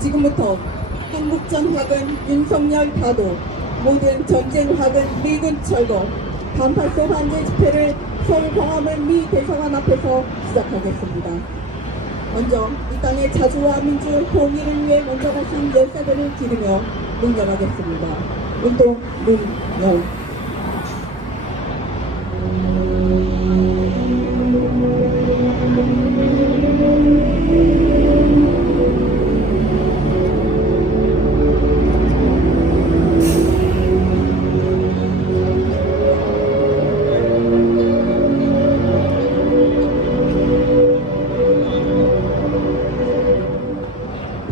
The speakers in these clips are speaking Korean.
지금부터 한국전학은 윤석열 파도, 모든 전쟁학은 미군 철거, 반팔소 반대 집회를 서울 광화문 미 대사관 앞에서 시작하겠습니다. 먼저 이 땅의 자주와 민주 통일을 위해 먼저 가신 열사들을 기리며 문정하겠습니다. 운동 문영.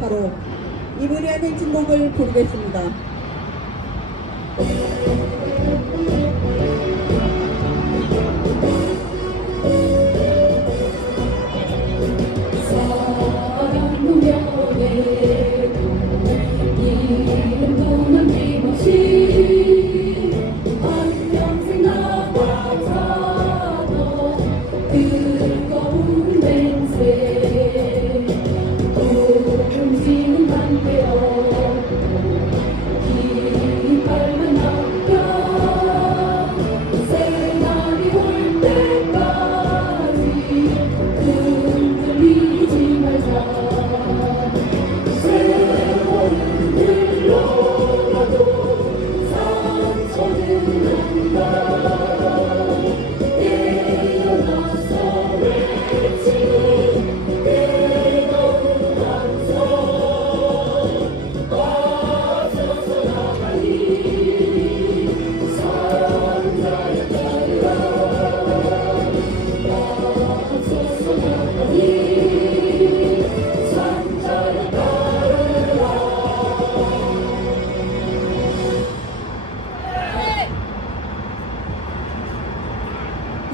바로 이브리아는 진곡을 부르겠습니다.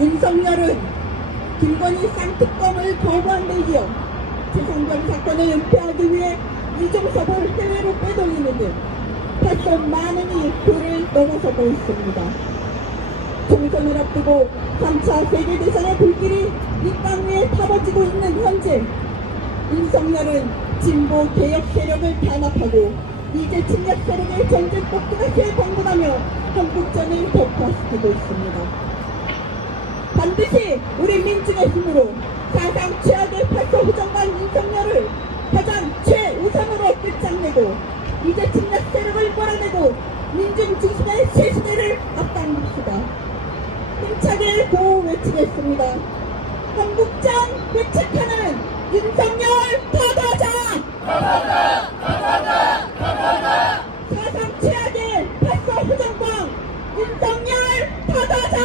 윤석열은 김건희 쌍특검을 거부한 데 이어 최성범 사건을 은폐하기 위해 이종섭을 해외로 빼돌리는 등 벌써 많은이 도를 넘어서고 있습니다. 총선을 앞두고 3차 세계대전의 불길이 이 땅 위에 타버지고 있는 현재, 윤석열은 진보 개혁 세력을 단합하고 이제 침략 세력의 전쟁 꼭두각시에 방문하며 한국전을 격화시키고 있습니다. 반드시 우리 민중의 힘으로 사상 최악의 팔도 후정관 윤석열을 가장 최우선으로 끝장내고 이제 침략 세력을 몰아내고 민중 중심의 새 시대를 앞당깁시다. 힘차게 구호 외치겠습니다. 한국전 외측하는 윤석열 타도자! 타도자! 타도자! 타도자! 사상 최악의 팔도 후정관 윤석열 타도자!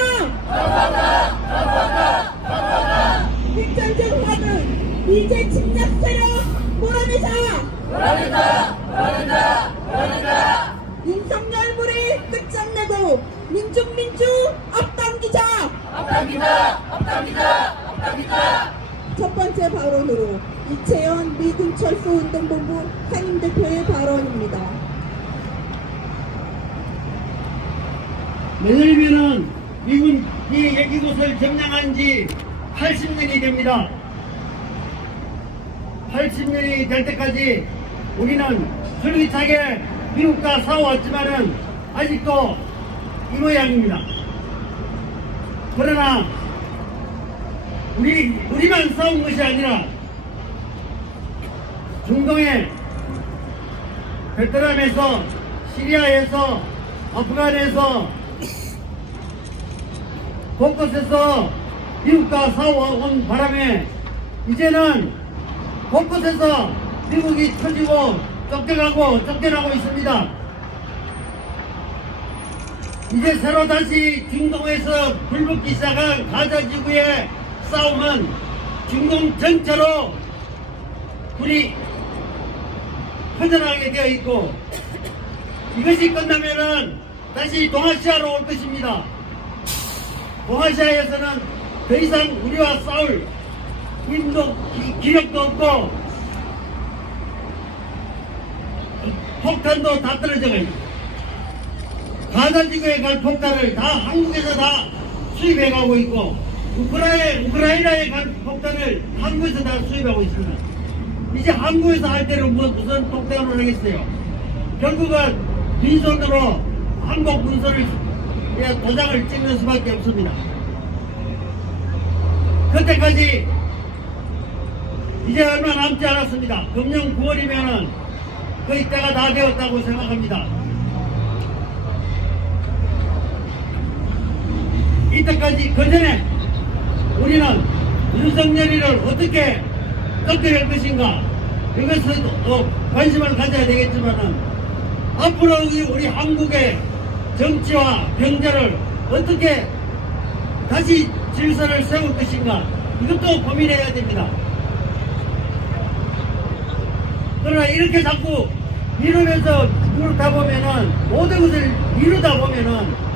타도자! 타도자! 타도자! 핵전쟁 화는 이제 침략 세력 몰아내자! 몰아내자! 몰아내자! 몰아내자! 윤석열물이 끝장내고 민주 앞당기자! 앞당기자! 앞당기자! 앞당기자! 첫 번째 발언으로 이채연 미군 철수운동본부 상임대표의 발언입니다. 내년이면은 미군이 이곳을 점령한 지 80년이 됩니다. 80년이 될 때까지 우리는 솔깃하게 미국과 싸워왔지만은 아직도 이 모양입니다. 그러나 우리만 싸운 것이 아니라 중동에 베트남에서 시리아에서 아프간에서 곳곳에서 미국과 싸워온 바람에 이제는 곳곳에서 미국이 터지고 쫓겨나고 있습니다. 이제 새로 다시 중동에서 불붙기 시작한 가자 지구의 싸움은 중동 전체로 불이 퍼져나가게 되어 있고 이것이 끝나면은 다시 동아시아로 올 것입니다. 동아시아에서는 더 이상 우리와 싸울 힘도 기력도 없고 폭탄도 다 떨어져가요. 가자지구에 갈 폭탄을 다 한국에서 다 수입해가고 있고 우크라이나에 갈 폭탄을 한국에서 다 수입하고 있습니다. 이제 한국에서 할 때는 무슨 독대원을 하겠어요. 결국은 빈손으로 한국 문서를 도장을 찍는 수밖에 없습니다. 그때까지 이제 얼마 남지 않았습니다. 금년 9월이면은 거의 때가 다 되었다고 생각합니다. 이때까지 그 전에 우리는 윤석열이를 어떻게 꺾어낼 것인가 이것에 관심을 가져야 되겠지만은 앞으로 우리 한국의 정치와 경제를 어떻게 다시 질서를 세울 것인가 이것도 고민해야 됩니다. 그러나 이렇게 자꾸 미루면서 미루다 보면은 모든 것을 미루다 보면은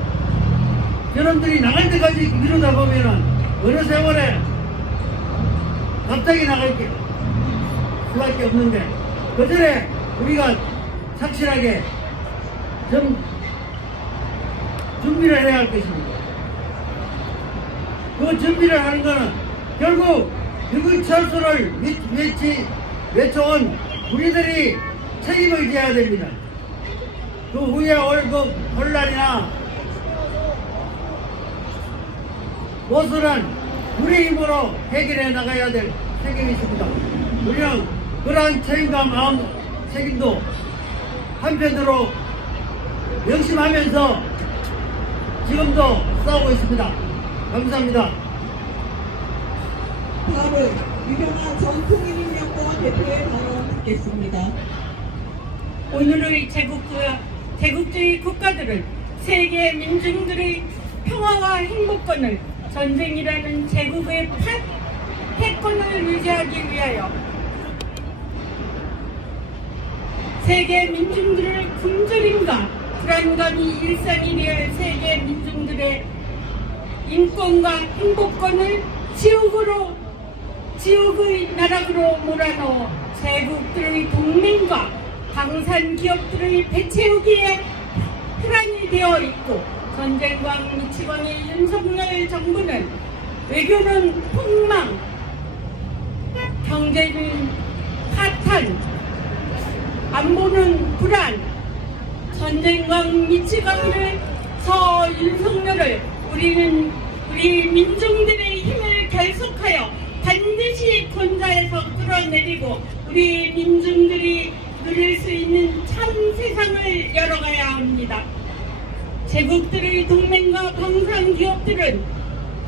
여러분들이 나갈 때까지 미루다 보면은 어느 세월에 갑자기 나갈 수밖에 없는데 그 전에 우리가 착실하게 좀 준비를 해야 할 것입니다. 그 준비를 하는 것은 결국 미국 철수를 외쳐온 우리들이 책임을 져야 됩니다. 그 후에 올 그 혼란이나 무엇은 우리 힘으로 해결해 나가야 될 책임이 있습니다. 우리는 그러한 책임과 마음 책임도 한편으로 명심하면서 지금도 싸우고 있습니다. 감사합니다. 다음은 유명한 전통인민연구원 대표의 발언 듣겠습니다. 오늘의 제국주의 국가들은 세계 민중들의 평화와 행복권을 전쟁이라는 제국의 패권을 유지하기 위하여 세계 민중들의 굶주림과 불안감이 일상이 되어 세계 민중들의 인권과 행복권을 지옥의 나락으로 몰아넣어 제국들의 동맹과 방산 기업들의 배채우기에 혈안이 되어 있고 전쟁광 미치광이 윤석열 정부는 외교는 폭망, 경제는 파탄, 안보는 불안, 전쟁광 미치광이를 저 윤석열을 우리 민중들의 힘을 결속하여 반드시 권좌에서 끌어내리고 우리 민중들이 누릴 수 있는 참 세상을 열어가야 합니다. 제국들의 동맹과 방산 기업들은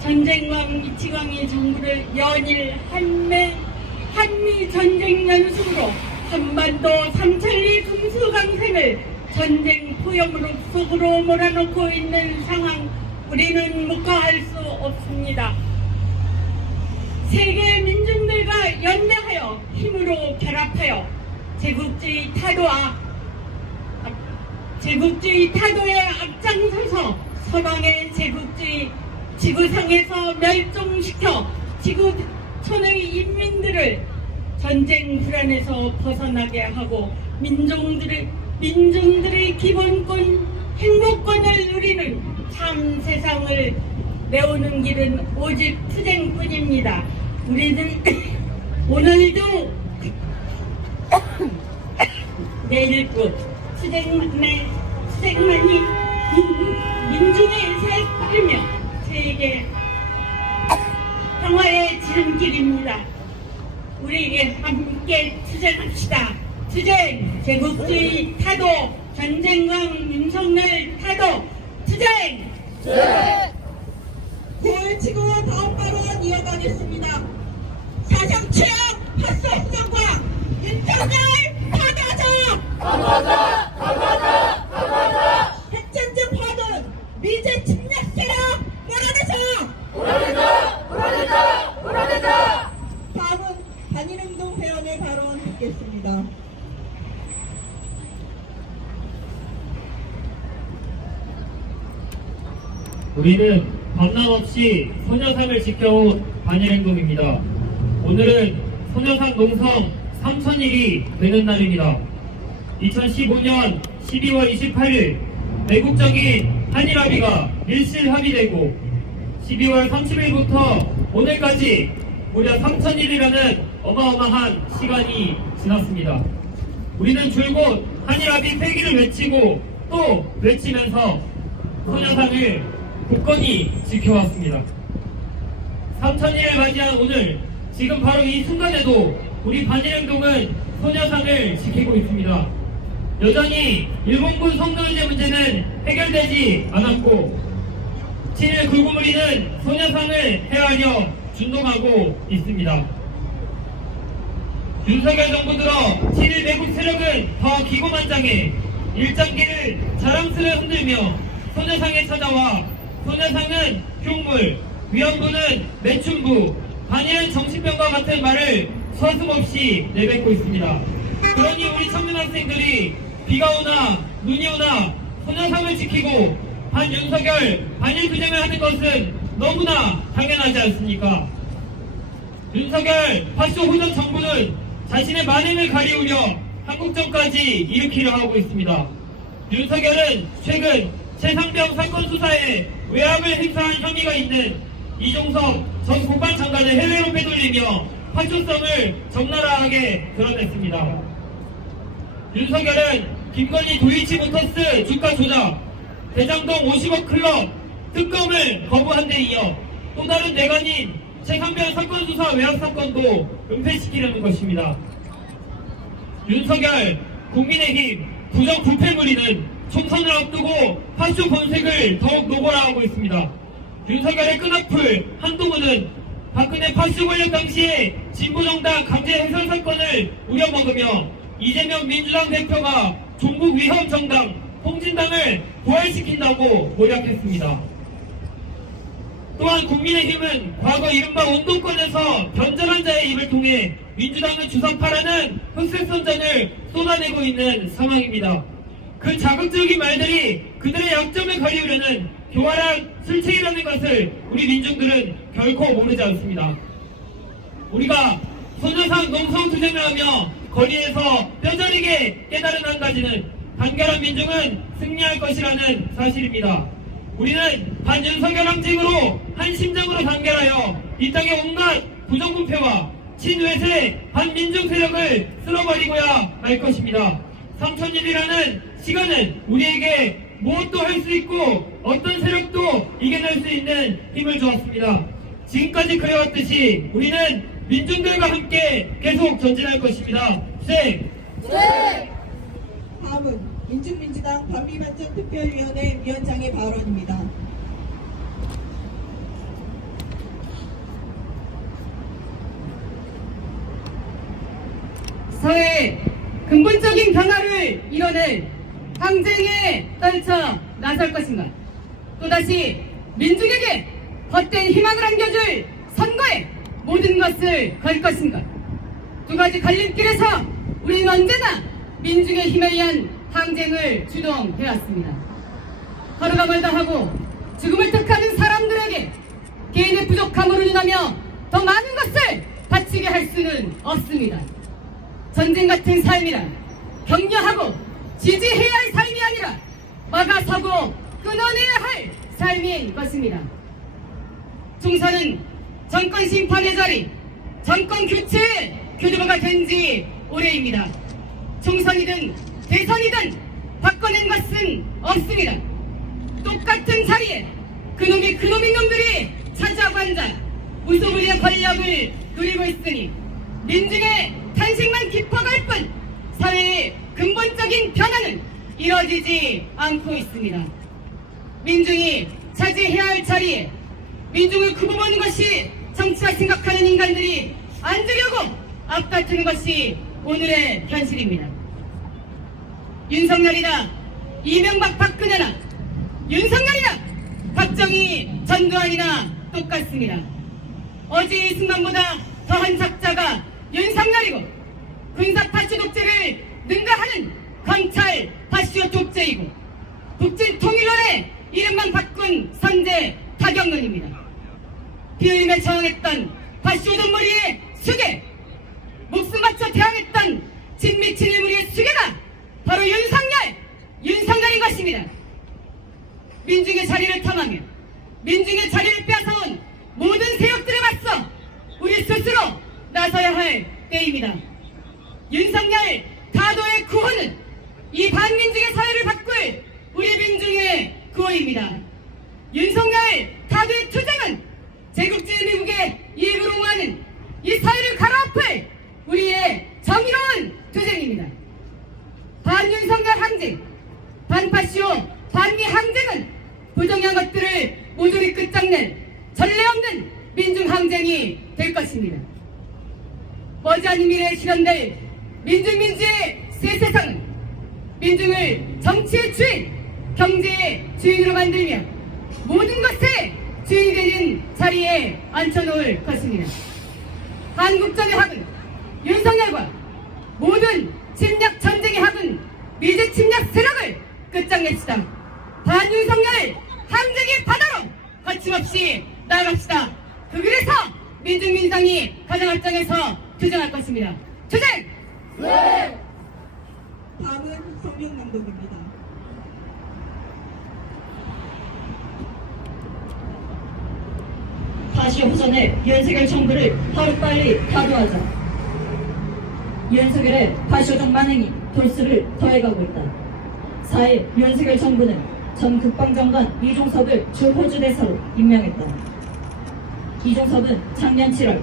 전쟁광 미치광이 정부를 연일 한미 전쟁 연습으로 한반도 삼천리 금수강산을 전쟁 포염으로 속으로 몰아넣고 있는 상황 우리는 묵과할 수 없습니다. 세계 민중들과 연대하여 힘으로 결합하여 제국주의 타도에 앞장서서 서방의 제국주의 지구상에서 멸종시켜 지구촌의 인민들을 전쟁 불안에서 벗어나게 하고 민중들의 기본권 행복권을 누리는 참 세상을 내오는 길은 오직 투쟁뿐입니다. 우리는 오늘도 내일도 투쟁만이 민중의 삶이며 세계 평화의 지름길입니다. 우리 함께 투쟁합시다. 투쟁, 제국주의 타도, 전쟁광 윤석열 타도, 투쟁! 9월 치고 다음 발언 이어가겠습니다. 사상 최악 핫소 행정과 윤석열 파도하자! 핵전쟁 파도 미제 침략 세력 몰아내자! 다음은 단일행동 회원의 발언 듣겠습니다. 우리는 밤낮없이 소녀상을 지켜온 반일행동입니다. 오늘은 소녀상 농성 3000일이 되는 날입니다. 2015년 12월 28일 내국적인 한일합의가 밀실 합의되고 12월 30일부터 오늘까지 무려 3000일이라는 어마어마한 시간이 지났습니다. 우리는 줄곧 한일합의 폐기를 외치고 또 외치면서 소녀상을 굳건히 지켜왔습니다. 3,000일을 맞이한 오늘, 지금 바로 이 순간에도 우리 반일행동은 소녀상을 지키고 있습니다. 여전히 일본군 성노예제 문제는 해결되지 않았고 친일 굴구물이는 소녀상을 헤아려 준동하고 있습니다. 윤석열 정부 들어 친일 매국 세력은 더 기고만장해 일장기를 자랑스레 흔들며 소녀상에 찾아와 소녀상은 흉물, 위안부는 매춘부, 반일은 정신병과 같은 말을 서슴없이 내뱉고 있습니다. 그러니 우리 청년 학생들이 비가 오나 눈이 오나 소녀상을 지키고 반윤석열, 반일투쟁을 하는 것은 너무나 당연하지 않습니까? 윤석열 파쇼 후전 정부는 자신의 만행을 가리우려 한국전까지 일으키려 하고 있습니다. 윤석열은 최근 최상병 사건 수사에 외압을 행사한 혐의가 있는 이종석 전 국방장관을 해외로 빼돌리며 파쇼성을 적나라하게 드러냈습니다. 윤석열은 김건희 도이치모터스 주가 조작, 대장동 50억 클럽 특검을 거부한 데 이어 또 다른 내관인 최상병 사건 수사 외압 사건도 은폐시키려는 것입니다. 윤석열, 국민의힘, 부정부패무리는 총선을 앞두고 파쇼 본색을 더욱 노골화하고 있습니다. 윤석열의 끈앞을 한동훈은 박근혜 파쇼 권력 당시에 진보정당 강제 해설 사건을 우려먹으며 이재명 민주당 대표가 종북 위험 정당 홍진당을 부활시킨다고 모략했습니다. 또한 국민의힘은 과거 이른바 운동권에서 변절한 자의 입을 통해 민주당을 주선파라는 흑색 선전을 쏟아내고 있는 상황입니다. 그 자극적인 말들이 그들의 약점을 가리우려는 교활한 술책이라는 것을 우리 민중들은 결코 모르지 않습니다. 우리가 소녀상 농성 투쟁을 하며 거리에서 뼈저리게 깨달은 한 가지는 단결한 민중은 승리할 것이라는 사실입니다. 우리는 반윤석열 항쟁으로 한 심장으로 단결하여 이 땅의 온갖 부정부패와 친외세 반민중 세력을 쓸어버리고야 말 것입니다. 3,000일이라는 시간은 우리에게 무엇도 할 수 있고 어떤 세력도 이겨낼 수 있는 힘을 주었습니다. 지금까지 그래왔듯이 우리는 민중들과 함께 계속 전진할 것입니다. 네. 다음은 민중민주당 반미발전특별위원회 위원장의 발언입니다. 사회의 근본적인 변화를 이뤄낼 항쟁에 떨쳐 나설 것인가? 또다시 민중에게 헛된 희망을 안겨줄 선거에 모든 것을 걸 것인가? 두 가지 갈림길에서 우리는 언제나 민중의 힘에 의한 항쟁을 주동해왔습니다. 하루가 멀다 하고 죽음을 택하는 사람들에게 개인의 부족함으로 인하며 더 많은 것을 바치게 할 수는 없습니다. 전쟁 같은 삶이란 격려하고 지지해야 할 삶이 아니라 막아서고 끊어내야 할 삶인 것입니다. 총선은 정권 심판의 자리, 정권 교체의 교두보가 된 지 오래입니다. 총선이든 대선이든 바꿔낸 것은 없습니다. 똑같은 자리에 그놈인 놈들이 차지하고 앉아 무소불위의 권력을 누리고 있으니 민중의 탄식만 깊어갈 뿐 사회의 근본적인 변화는 이뤄지지 않고 있습니다. 민중이 차지해야 할 자리에 민중을 구분하는 것이 정치가 생각하는 인간들이 앉으려고 앞다투는 것이 오늘의 현실입니다. 윤석열이나 이명박 박근혜나 윤석열이나 박정희 전두환이나 똑같습니다. 어제 이 순간보다 더한 작자가 윤석열이고 군사 파쇼 독재를 능가하는 검찰 파쇼 독재이고 북진 통일론의 이름만 바꾼 선제 타격론입니다. 비의림에 저항했던 파쇼 돈머리의 수괴, 목숨 바쳐 대항했던 진미 친일무리의 수괴가 바로 윤석열인 것입니다. 민중의 자리를 탐하며 민중의 자리를 빼앗아온 모든 세력들에 맞서 우리 스스로 나서야 할 윤석열 타도의 구호는 이 반민중의 사회를 바꿀 우리 민중의 구호입니다. 윤석열 타도의 투쟁은 제국주의 미국의 이익을 옹호하는 이 사회를 가로엎을 우리의 정의로운 투쟁입니다. 반윤석열 항쟁, 반파시오, 반미 항쟁은 부정한 것들을 모조리 끝장낸 전례 없는 민중 항쟁이 될 것입니다. 머지않은 미래에 실현될 민주의 새 세상은 민중을 정치의 주인, 경제의 주인으로 만들며 모든 것의 주인이 되는 자리에 앉혀놓을 것입니다. 한국전의 학은 윤석열과 모든 침략 전쟁의 학은 미제 침략 세력을 끝장냅시다. 반윤석열 항쟁의 바다로 거침없이 나아갑시다. 그 길에서 민중민주당이 가장 앞장에서 투쟁할 것입니다. 투쟁! 다음은 성명 낭독입니다. 다시 호전의 윤석열 정부를 하루빨리 타도하자. 윤석열의 파쇼적 만행이 돌수를 더해가고 있다. 4일 윤석열 정부는 전 국방장관 이종섭을 주 호주 대사로 임명했다. 이종섭은 작년 7월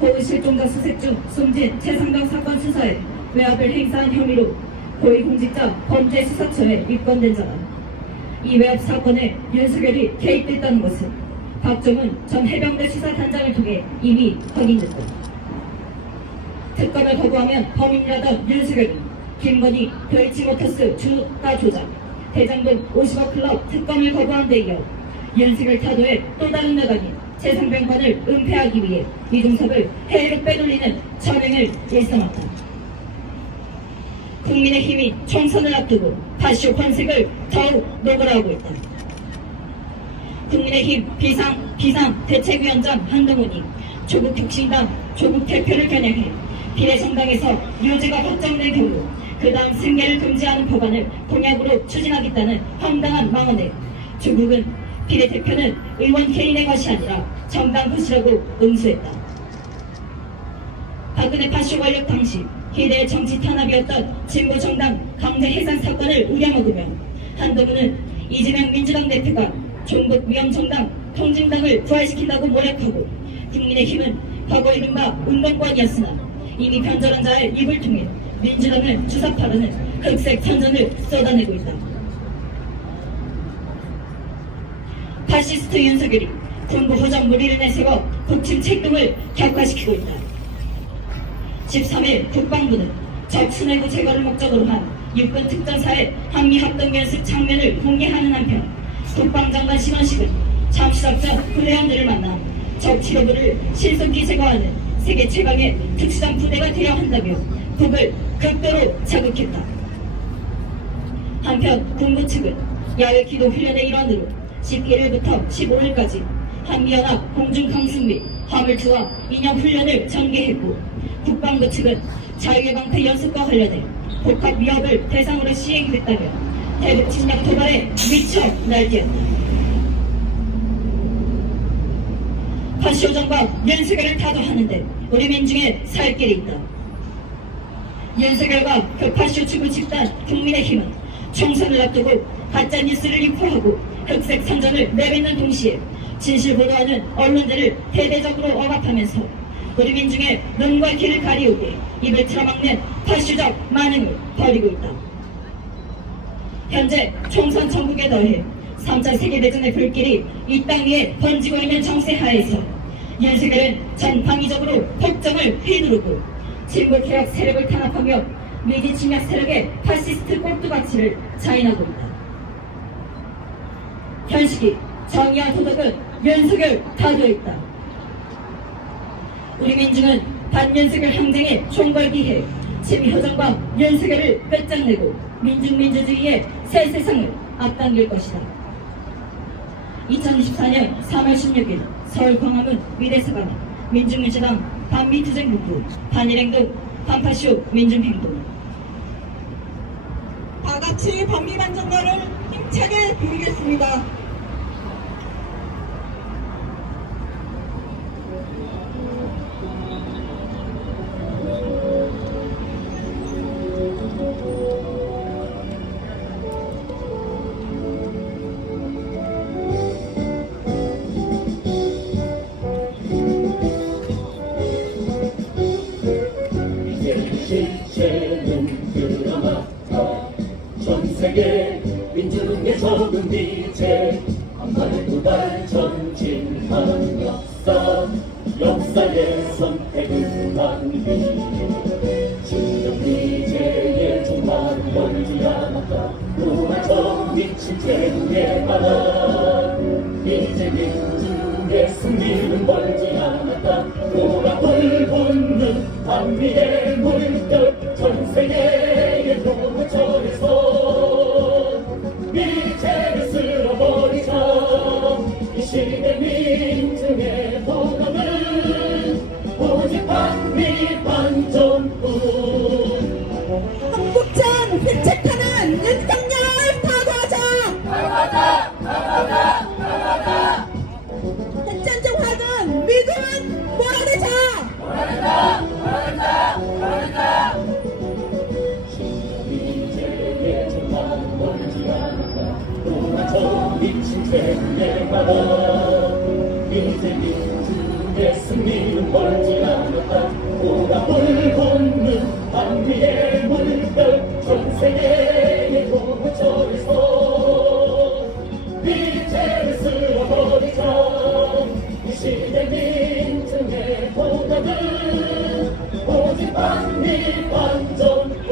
고의 실종자 수색 중 숨진 최상병 사건 수사에 외압을 행사한 혐의로 고위공직자 범죄수사처에 입건된 자다. 이 외압 사건에 윤석열이 개입됐다는 것은 박정훈 전 해병대 수사단장을 통해 이미 확인됐다. 특검을 거부하면 범인이라던 윤석열은 김건희 도이치모터스 주가 조작, 대장동 50억 클럽 특검을 거부한 데 이어 윤석열 타도의 또 다른 나간인 최상병관을 은폐하기 위해 이종섭을 해외로 빼돌리는 전횡을 일삼았다. 국민의힘이 총선을 앞두고 파쇼 권색을 더욱 노골화하고 있다. 국민의힘 비상대책위원장 한동훈이 조국 혁신당 조국 대표를 겨냥해 비례정당에서 유죄가 확정된 경우 그 다음 승계를 금지하는 법안을 공약으로 추진하겠다는 황당한 망언에 조국은 비례대표는 의원 개인의 것이 아니라 정당 것이라고 응수했다. 박근혜 파쇼 권력 당시 희대의 정치 탄압이었던 진보정당 강제 해산 사건을 우려먹으며 한동훈은 이재명 민주당 대표가 종북 위험정당 통진당을 부활시킨다고 모략하고 국민의힘은 과거 이른바 운동권이었으나 이미 변절한 자의 입을 통해 민주당을 주사파라는 흑색 선전을 쏟아내고 있다. 파시스트 윤석열이 군부 호정 무리를 내세워 국침 책동을 격화시키고 있다. 13일 국방부는 적 순회구 제거를 목적으로 한 육군 특전사의 한미합동연습 장면을 공개하는 한편 국방장관 신원식은 잠시작전 군대원들을 만나 적 치료부를 신속히 제거하는 세계 최강의 특수장 부대가 되어야 한다며 북을 극도로 자극했다. 한편 군부 측은 야외 기도 훈련의 일환으로 11일부터 15일까지 한미연합 공중강습 및 화물투하 인형 훈련을 전개했고 국방부 측은 자유의 방패 연습과 관련해 복합 위협을 대상으로 시행됐다며 대북 침략 도발에 미쳐 날뛰었다. 파쇼정과 윤석열을 타도하는데 우리 민중의 살 길이 있다. 윤석열과 그 파쇼 추구 집단 국민의힘은 총선을 앞두고 가짜뉴스를 유포하고 흑색 선전을 내뱉는 동시에 진실 보도하는 언론들을 대대적으로 억압하면서 우리 민중의 눈과 귀를 가리우게 입을 틀어막는 파쇼적 만행을 벌이고 있다. 현재 총선 전국에 더해 3차 세계대전의 불길이 이 땅 위에 번지고 있는 정세 하에서 윤석열은 전방위적으로 법정을 휘두르고 진보개혁 세력을 탄압하며 미디 침략 세력의 파시스트 꼭두가치를 자인하고 있다. 현실이 정의와 도덕은 윤석열 타도에 있다. 우리 민중은 반윤석열 항쟁에 총궐기해 진보정과 윤석열을 끝장내고 민중민주주의의 새 세상을 앞당길 것이다. 2024년 3월 16일 서울 광화문 위대사관 민중민주당 반미투쟁본부 반일행동 반파쇼 민중행동 다같이 반미반정가를 힘차게 부르겠습니다. 실체는 드러났다. 전 세계 민중의 적은 빛에 한 발 두 발 전진하는 역사, 역사의 선택은 낭비. 진정 미제의 종말은 멀지 않았다. 우아져 미친 제국의 바람, 이제 민중의 승리는 멀지 않았다. 돌아올 본능 한미의 물결, 전 세계의 도처에서 미제를 쓸어버리자. 이 시대 민중의 보감은 오직 반미 반전뿐. 한국전 획책하는 윤석열 타도하자. 핵전쟁화는 미군 몰아내자. 미제의 종말은 멀지 않았다. 돌아서 미친 제국의 바람, 이제 민중의 승리는 멀지 않았다. 돌아올 본능 한미의 물결, 전 세계의 도처에서 미제를 쓸어버리자. 이 시대 민중의 보감은 오직 반미 반전뿐.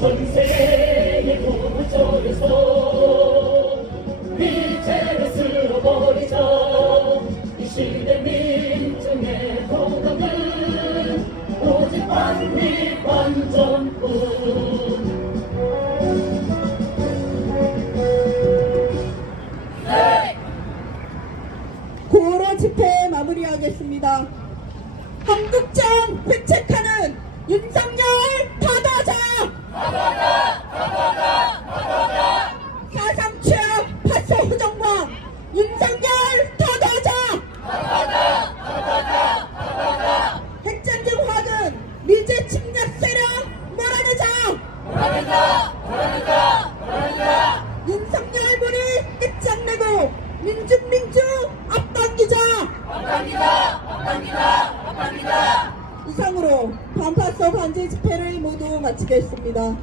전 세계의 도처에서 미제를 쓸어버리자. 이 시대 민중의 보감은 오직 반미 반전뿐. 구호로 집회 마무리하겠습니다. 한국전 획책하는 윤석열 타도하자. 사상 최악 파쇼 후정왕 윤석열 타도하자. 핵전쟁 화근 미제 침략 세력 몰아내자. 윤석열 불이 끝장내고 민중 앞당기자. 이상으로 반파서 반제 집회를 모두 마치겠습니다.